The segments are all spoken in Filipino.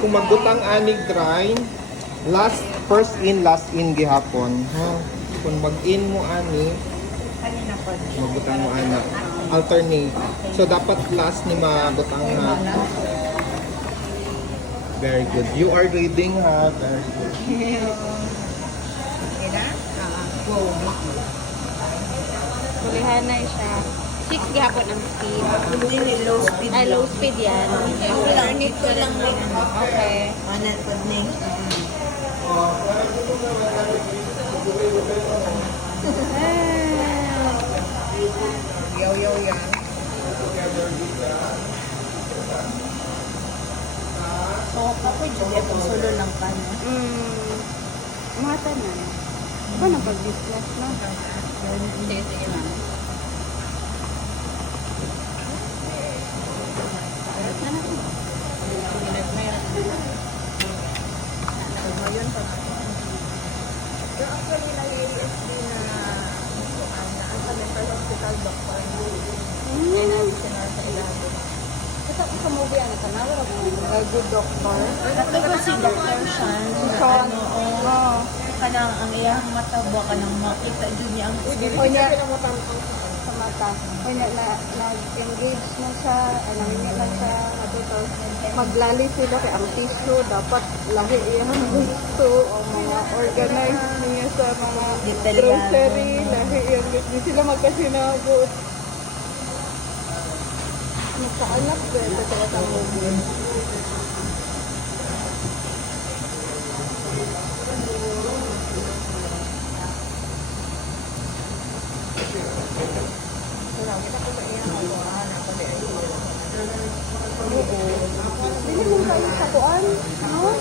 kung magbutang ani dry, first in, last in gihapon. Kung mag-in mo ani, Kanina po. magbutang mo ana. Alternate. So dapat last ni mabutang na. Very good. You are reading ha. Very good. Okay na? Go. Kulihan na siya. 6 gihapon ang speed. Hindi, low speed Ay, low speed yan. Alternate ko lang rin. Okay. Manat po ning. Yaw yan. So, kapag dyan po solo lang pa na. Mata na. Ano na pag-business na? Sige lang. Ngayon pa na. So, actually, nag-ASD na ang mental hospital doctor. Ay, na-additional sa ilalim. Kasi sa movie, ano ka na? Wala mo. Good doctor. Ito ba si Dr. Sean? Sean. Oo. Kanang ang iyang mata ba kanang makita dyan niya ang O niya, sa mata. O niya, nag-engage na siya, namingi na siya, maglali sila kay ang tissue, dapat lahi iyang gusto, o mga organized niya sa mga Detalyado. grocery, lahi iyang gusto. Di sila magkasinagot. Magkaanak ba ito sa movie? Dili mo kayo sa kuan, no?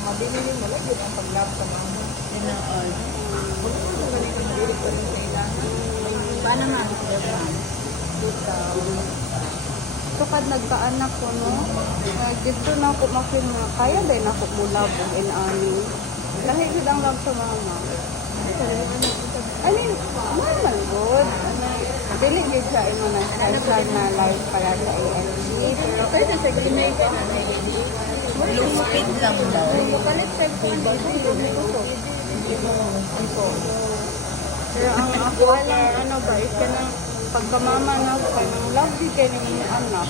Mabili mo lang yun ang paglab sa mama. Yun ang all. Paano nga? Tukad nagkaanak ko, no? Dito na ako makin nga, kaya din ako mulab og inani. Lahi gid ang love sa mama. Ani, normal good. Dili gid siya imo na special na life para sa AFC. Pwede sa grinay ka na low speed lang daw. Kalit sa Pero ang ako lang, ano ba, is ka ng pagkamama na, kanang love di kayo ng inyong anak.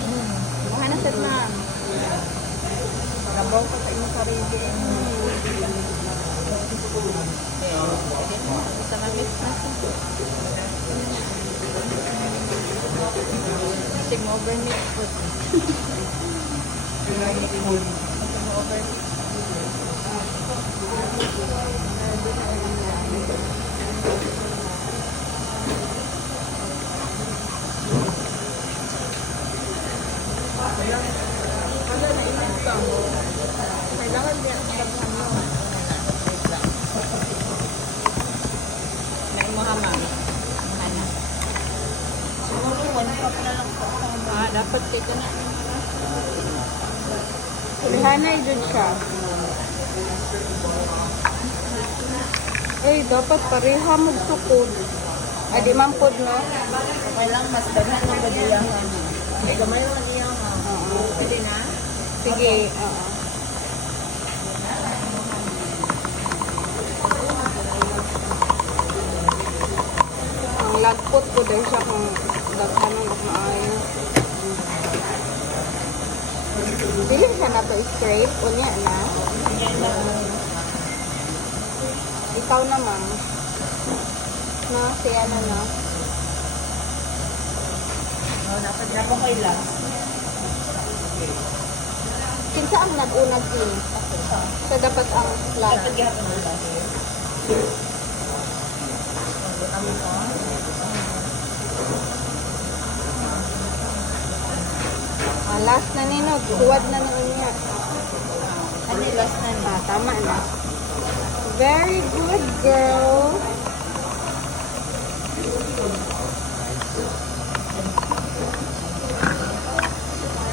Mahana set na. Trabaho ka sa inyong sarili. Sa mga business. Sim overnight food. Overnight food. Overnight. Kailangan niya ang sabhan mo. May Muhammad. Mahana. Siguro 1 cup na lang po. Dapat tika na. Kulihanay dun siya. Ay, dapat pareha mo sukod. Ay, di man pod, no? Okay lang, mas daghan ng badiyahan. Ay, gamay lang niya nga. Pwede na? Sige, oo. Ang lagpot ko dahil siya kung daghanon og maayo. Dili siya na to scrape, unya na. Yan lang. Ikaw naman. Na, siya na na. Dapat na po kayo lang. Kinsa ang nag-unag din? So, dapat ang last. Dapat gihapon mo lang. Last na nino, tuwad na noon niya. Ano yung last na niya? Tama na. Very good, girl.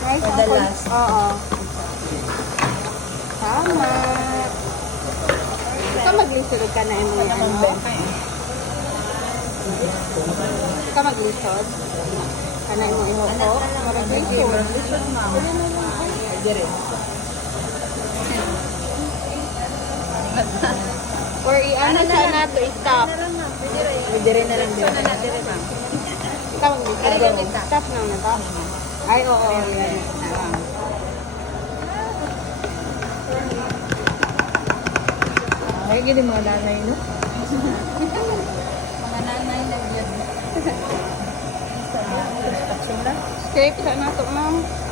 Nice. For the Uncle. last. Oo. Tama. Ikaw maglisod ka na yung mga ano. Ikaw maglisod. Kana yung mga ihoko. Para Sige, glisod. lisod ma'am. Dire. Or i-ano sa nato, i-stop. Pwede rin na lang dito. na natin rin, ma'am. Tawag dito. Stop na na to. Ay, oo, yan. Ay, gini mga nanay, no? Mga nanay na yun. Escape sa nato, ma'am.